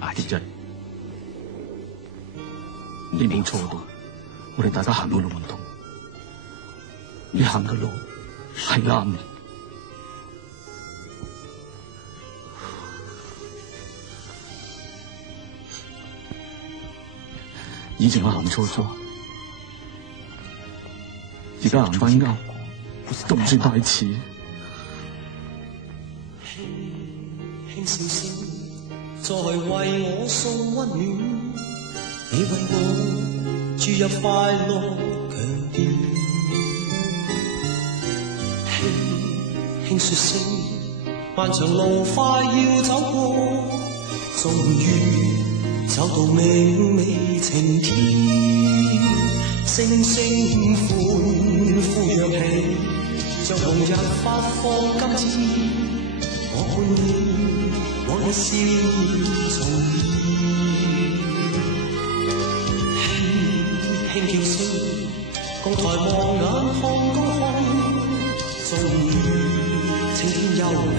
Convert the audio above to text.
阿姐，你冇錯到，我哋大家行嘅路唔同，你行嘅路係啱嘅。以前我行錯咗，而家行翻啱，都唔算太遲。輕笑聲，再為我送溫暖，你為我注入快樂強電。輕說聲，漫長路快要走過，終於走到明媚晴天，聲聲歡呼揚起，像紅日發放金枝。我伴你，我一笑重現，輕叫聲，共抬望眼看高空，終於青天優美。